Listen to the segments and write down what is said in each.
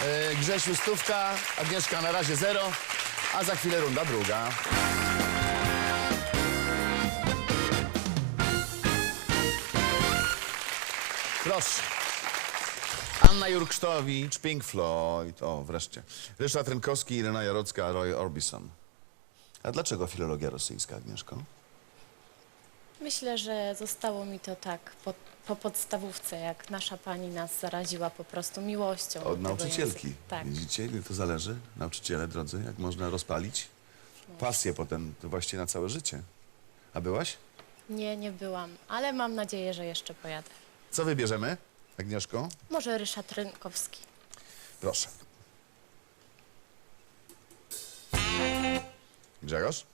Yy, Grzesiu stówka, Agnieszka na razie zero, a za chwilę runda druga. Proszę. Anna Jurksztowicz, Pink Floyd, o wreszcie. Ryszard Rynkowski, Irena Jarocka, Roy Orbison. A dlaczego filologia rosyjska, Agnieszko? Myślę, że zostało mi to tak po podstawówce, jak nasza pani nas zaraziła po prostu miłością. Od tego nauczycielki. języka. Tak. Widzicie, ile to zależy? Nauczyciele drodzy, jak można rozpalić pasję potem to właściwie na całe życie. A byłaś? Nie, nie byłam, ale mam nadzieję, że jeszcze pojadę. Co wybierzemy, Agnieszko? Może Ryszard Rynkowski. Proszę. Grzegorz?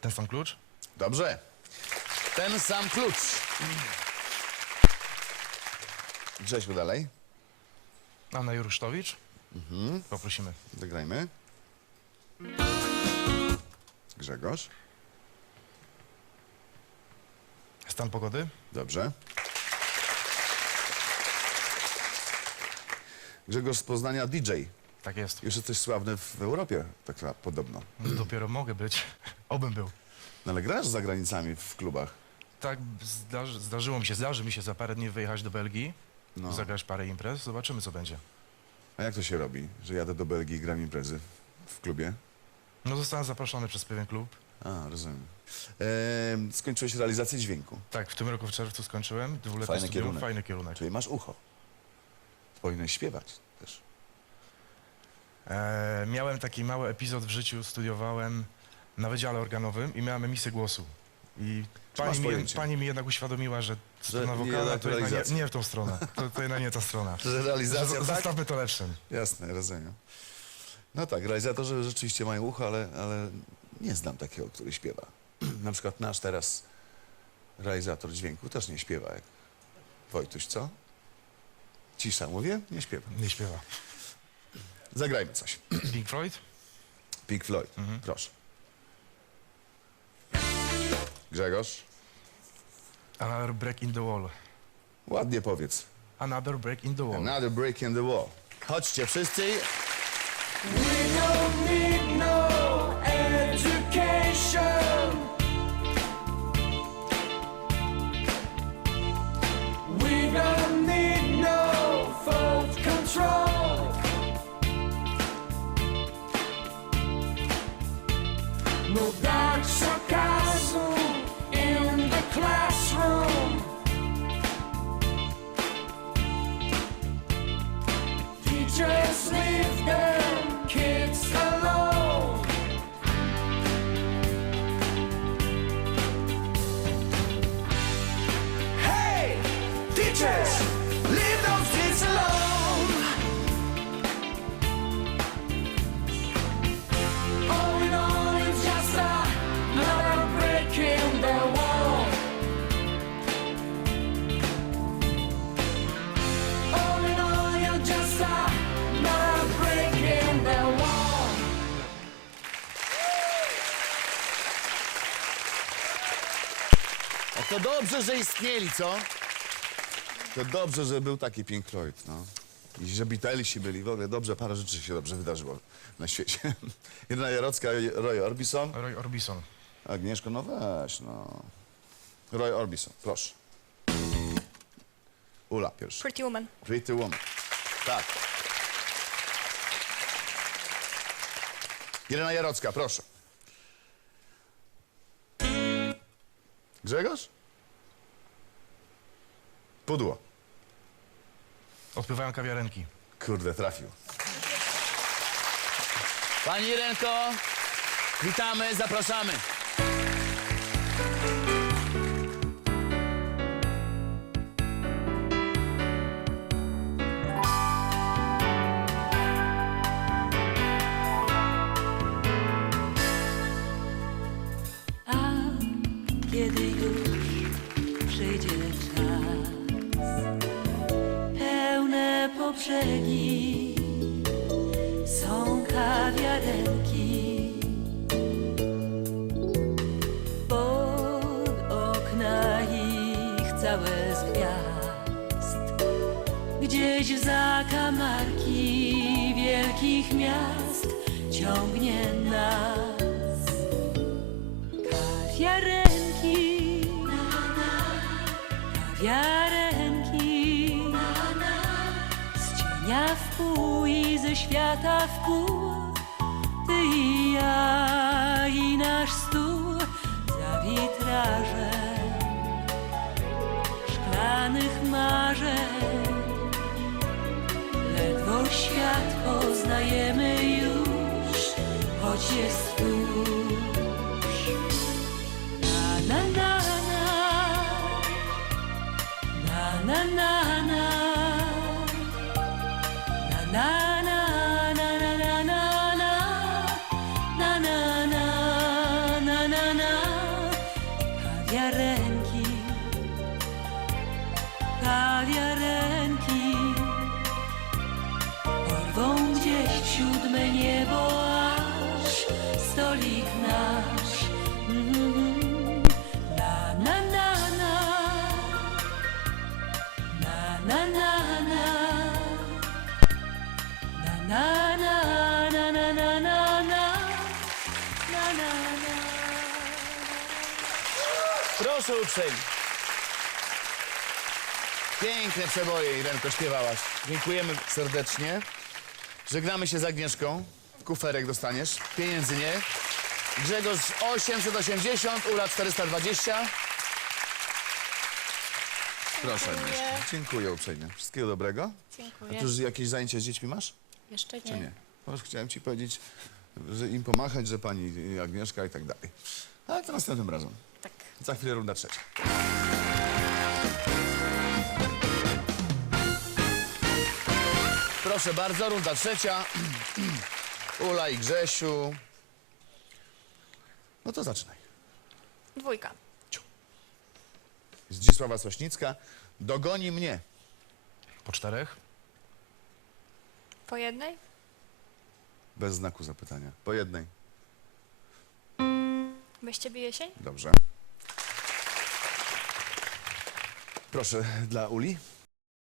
Ten sam klucz? Dobrze. Ten sam klucz. Grześku dalej. Anna Jurksztowicz? Poprosimy. Zagrajmy. Grzegorz. Stan pogody? Dobrze. Grzegorz z Poznania DJ. Tak jest. Już jesteś sławny w Europie, tak na- podobno. Dopiero mogę być. Obym był. No ale grasz za granicami w klubach. Tak zdarzy, zdarzyło mi się, zdarzy mi się za parę dni wyjechać do Belgii, No. zagrać parę imprez, zobaczymy co będzie. A jak to się robi, że jadę do Belgii i gram imprezy w klubie? No zostałem zaproszony przez pewien klub. A, rozumiem. Ehm, skończyłeś realizację dźwięku, Tak, w tym roku w czerwcu skończyłem, dwuletnie Fajny studium, kierunek. fajny kierunek. czyli masz ucho. Powinieneś śpiewać też. E, miałem taki mały epizod w życiu, studiowałem na wydziale organowym i miałem emisję głosu. I pani mi, pojęcie? pani mi jednak uświadomiła, że Że strona nie to jednak nie, nie w tą stronę. To, to jednak nie ta strona. Że realizacja, Że, tak? Zostawmy to lepszym. Jasne, rozumiem. No tak, realizatorzy rzeczywiście mają ucho, ale, ale nie znam takiego, który śpiewa. Na przykład nasz teraz realizator dźwięku też nie śpiewa jak Wojtuś, co? Cisza, mówię? Nie śpiewa. Nie śpiewa. Zagrajmy coś. Pink Floyd? Pink Floyd, proszę. Grzegorz, Another break in the wall. ładnie powiedz. Another break in the wall. Another break in the wall. Chodźcie wszyscy. We don't need no education. We don't need no thought control. No dark sarcasm in the classroom. To dobrze, że istnieli, co? To dobrze, że był taki Pink Floyd, no. I że Beatlesi byli, w ogóle dobrze, parę rzeczy się dobrze wydarzyło na świecie. Irena Jarocka, Roy Orbison. Roy Orbison. Agnieszko, no weź, no. Roy Orbison, proszę. Ula pierwszy. Pretty Woman. Pretty Woman. Tak. Irena Jarocka, proszę. Grzegorz? Pudło. Odpływają kawiarenki. Kurde, trafił. Pani Irenko, witamy, zapraszamy. Poprzegi. Są kawiarenki. Pod okna ich całe z gwiazd, gdzieś w zakamarki wielkich miast ciągnie nas. Kawiarenki, kawiarenki, świata w pół. Ty i ja i nasz stół za witrażem szklanych marzeń. Ledwo świat poznajemy już, choć jest tuż. Proszę uprzejmie. Piękne przeboje, Irenko, śpiewałaś. Dziękujemy serdecznie. Żegnamy się z Agnieszką. Kuferek dostaniesz. Pieniędzy nie. Grzegorz 880, Ula 420. Proszę, Agnieszka. Dziękuję uprzejmie. Wszystkiego dobrego. A Dziękuję. ty już jakieś zajęcia z dziećmi masz? Jeszcze Czy nie. nie? No, już chciałem ci powiedzieć, że im pomachać, że pani Agnieszka i tak dalej. Ale to następnym razem. Za chwilę runda trzecia. Proszę bardzo, runda trzecia. Ula i Grzesiu. No to zaczynaj. Dwójka. Zdzisława Sośnicka. Dogoni mnie. Po czterech? Po jednej? Bez znaku zapytania. Po jednej. Bez ciebie jesień? Dobrze. Proszę, dla Uli.